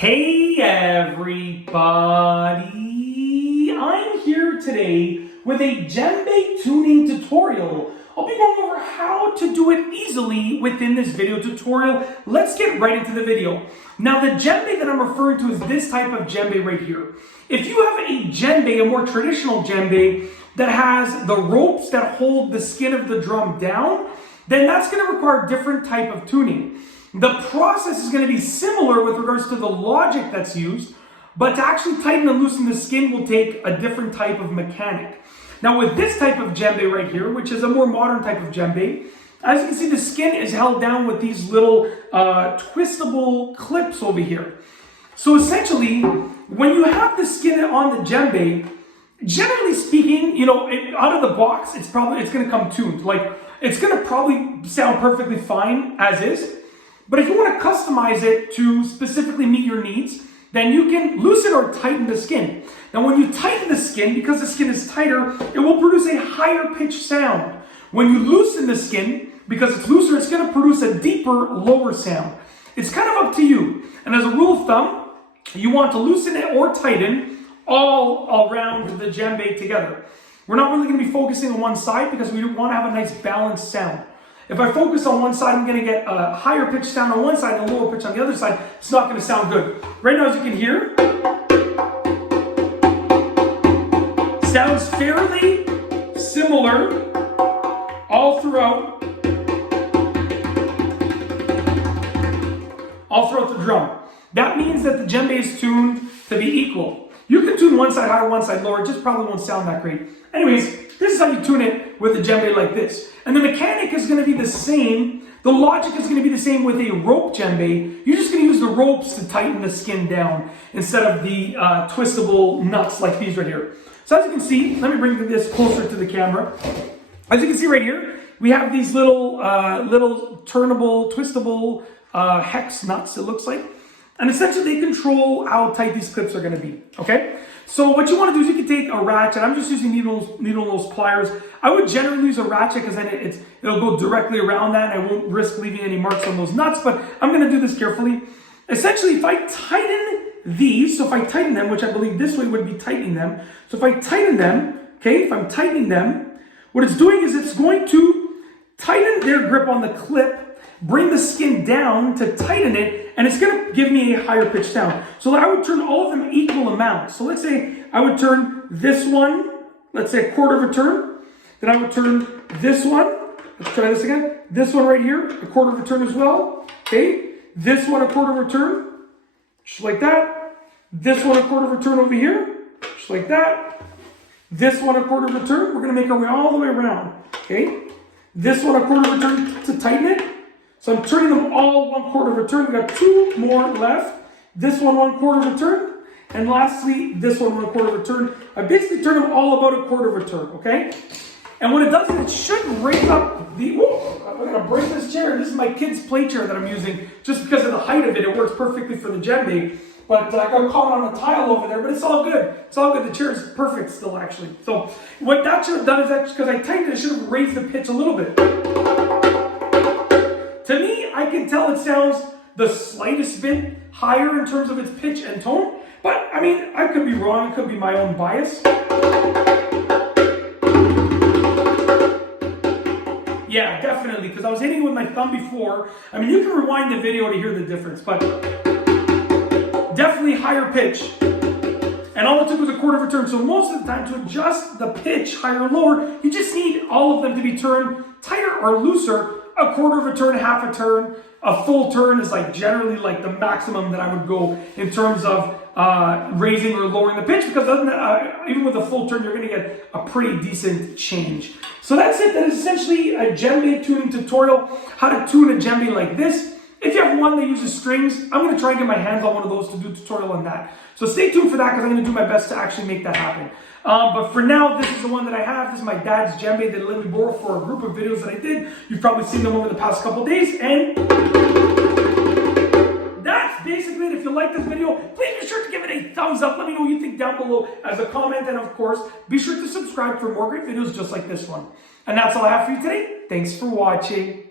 Hey everybody, I'm here today with a djembe tuning tutorial. I'll be going over how to do it easily within this video tutorial. Let's get right into the video. Now the djembe that I'm referring to is this type of djembe right here. If you have a djembe, a more traditional djembe that has the ropes that hold the skin of the drum down, then that's going to require a different type of tuning. The process is going to be similar with regards to the logic that's used, but to actually tighten and loosen the skin will take a different type of mechanic. Now with this type of djembe right here, which is a more modern type of djembe, as you can see, the skin is held down with these little twistable clips over here. So essentially, when you have the skin on the djembe, generally speaking, out of the box, it's going to come tuned. Like, it's going to probably sound perfectly fine as is. But if you want to customize it to specifically meet your needs, then you can loosen or tighten the skin. Now when you tighten the skin, because the skin is tighter, it will produce a higher pitched sound. When you loosen the skin, because it's looser, it's going to produce a deeper, lower sound. It's kind of up to you. And as a rule of thumb, you want to loosen it or tighten all around the djembe together. We're not really going to be focusing on one side because we want to have a nice balanced sound. If I focus on one side, I'm going to get a higher pitch sound on one side and a lower pitch on the other side. It's not going to sound good. Right now, as you can hear, sounds fairly similar all throughout the drum. That means that the djembe is tuned to be equal. You can tune one side higher, one side lower. It just probably won't sound that great. Anyways, this is how you tune it with the djembe like this. And the mechanic is going to be the same. The logic is going to be the same with a rope djembe. You're just going to use the ropes to tighten the skin down instead of the twistable nuts like these right here. So as you can see, let me bring this closer to the camera. As you can see right here, we have these little turnable, twistable hex nuts, it looks like. And essentially they control how tight these clips are going to be, okay? So what you want to do is you can take a ratchet. I'm just using needle nose pliers. I would generally use a ratchet because then it'll go directly around that and I won't risk leaving any marks on those nuts, but I'm going to do this carefully. Essentially, if I tighten these, so if I tighten them, which I believe this way would be tightening them. So if I tighten them, okay, if I'm tightening them, what it's doing is it's going to tighten their grip on the clip, bring the skin down to tighten it, and it's going to give me a higher pitched sound. So I would turn all of them equal amounts. So let's say I would turn this one, let's say a quarter of a turn. Then I would turn this one. Let's try this again. This one right here, a quarter of a turn as well. Okay. This one, a quarter of a turn. Just like that. This one, a quarter of a turn over here. Just like that. This one, a quarter of a turn. We're going to make our way all the way around. Okay. This one, a quarter of a turn to tighten it. So I'm turning them all 1/4 of a turn. We've got two more left. This one 1/4 of a turn. And lastly, this one 1/4 of a turn. I basically turn them all about a quarter of a turn, okay? And what it does is it should raise up the... Whoa, I'm going to break this chair. This is my kid's play chair that I'm using. Just because of the height of it, it works perfectly for the djembe. But I got caught on a tile over there, but it's all good. It's all good. The chair is perfect still, actually. So what that should have done is that because I tightened it, it should have raised the pitch a little bit. To me, I can tell it sounds the slightest bit higher in terms of its pitch and tone. But, I mean, I could be wrong. It could be my own bias. Yeah, definitely, because I was hitting it with my thumb before. I mean, you can rewind the video to hear the difference, but definitely higher pitch. And all it took was a quarter of a turn. So most of the time, to adjust the pitch higher or lower, you just need all of them to be turned tighter or looser. A quarter of a turn, half a turn, a full turn is like generally like the maximum that I would go in terms of raising or lowering the pitch, because even with a full turn, you're going to get a pretty decent change. So that's it. That is essentially a djembe tuning tutorial, how to tune a djembe like this. If you have one that uses strings, I'm going to try and get my hands on one of those to do a tutorial on that. So stay tuned for that because I'm going to do my best to actually make that happen. But for now, this is the one that I have. This is my dad's djembe that let me borrow for a group of videos that I did. You've probably seen them over the past couple days. And that's basically it. If you like this video, please be sure to give it a thumbs up. Let me know what you think down below as a comment. And of course, be sure to subscribe for more great videos just like this one. And that's all I have for you today. Thanks for watching.